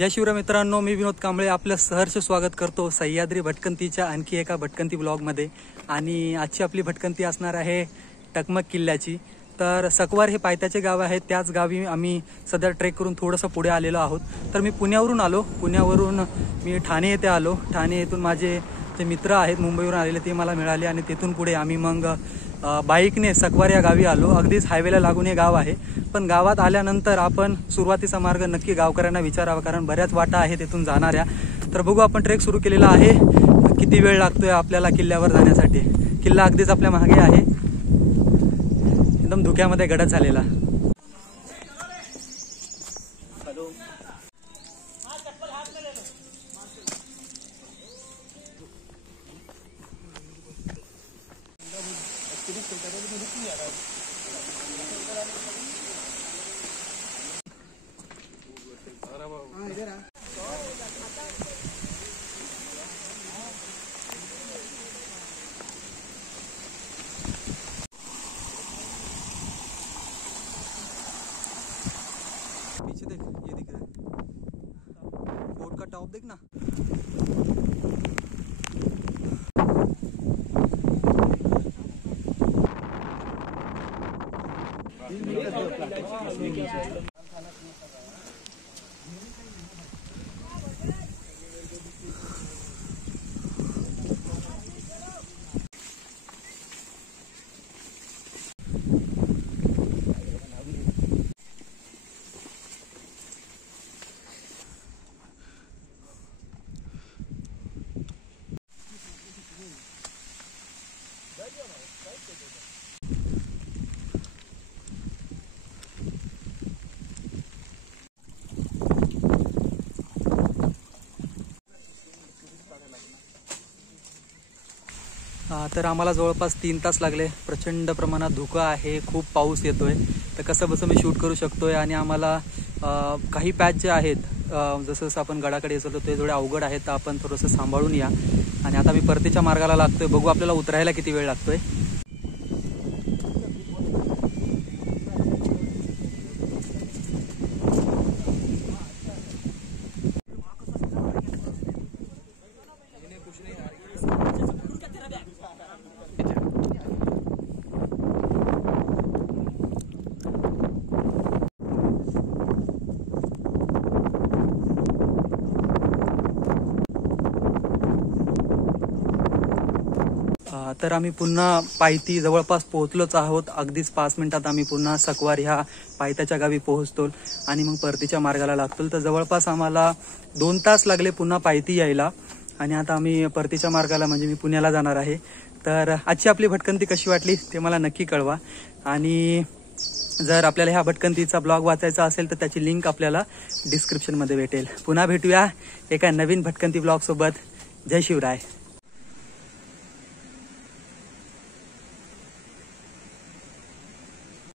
जय शिवराय मित्रांनो, मी विनोद कांबळे आपलं सहर्ष स्वागत करतो सह्याद्री भटकंतीच्या आणखी एका भटकंती ब्लॉगमध्ये। आणि आजची आपली भटकंती असणार आहे टकमक किल्ल्याची। तर सकवार हे पायथ्याचे गाव आहे, त्याच गावी आम्ही सध्या ट्रेक करून थोडंसं पुढे आलेलो आहोत। तर मी पुण्यावरून मी ठाणे येथे आलो। ठाणे येथून माझे जे मित्र आहेत मुंबईवरून आलेले ते मला मिळाले आणि तेथून पुढे आम्ही मग बाईकने सकवार या गावी आलो। अगदीच हायवेला लागून हे गाव आहे, पण गावात आल्यानंतर आपण सुरुवातीचा मार्ग नक्की गावकऱ्यांना विचारावा, कारण बऱ्याच वाटा आहे तेथून जाणाऱ्या। तर बघू, आपण ट्रेक सुरू केलेला आहे। किती वेळ लागतोय आपल्याला किल्ल्यावर जाण्यासाठी? किल्ला अगदीच आपल्या मागे आहे, एकदम धुक्यामध्ये गडद झालेला। पीछे देख, ये दिख रहा है फोर्ट का टॉप, देख ना। तर आम्हाला जवळपास 3 तास लागले। प्रचंड प्रमाणात धुकं आहे, खूप पाऊस येतोय। तर कसं बसं मी शूट करू शकतोय। आणि आम्हाला काही पॅच जे आहेत, जसं जसं आपण गडाकडे येतो ते थोडे अवघड आहेत, तर आपण थोडंसं सांभाळून या। आणि आता मी परतीच्या मार्गाला लागतोय, बघू आपल्याला उतरायला किती वेळ लागतोय। तर आम्ही पुन्हा पायथी जवळपास पोहोचलोच आहोत। अगदीच 5 मिनिटात आम्ही पुन्हा सकवार ह्या पायथ्याच्या गावी पोहोचतो आणि मग परतीच्या मार्गाला लागतो। तर जवळपास आम्हाला 2 तास लागले पुन्हा पायथी यायला। आणि आता आम्ही परतीच्या मार्गाला म्हणजे मी पुण्याला जाणार आहे। तर आजची आपली भटकंती कशी वाटली ते मला नक्की कळवा। आणि जर आपल्याला ह्या भटकंतीचा ब्लॉग वाचायचा असेल तर त्याची लिंक आपल्याला डिस्क्रिप्शनमध्ये भेटेल। पुन्हा भेटूया एका नवीन भटकंती ब्लॉग सोबत। जय शिवराय।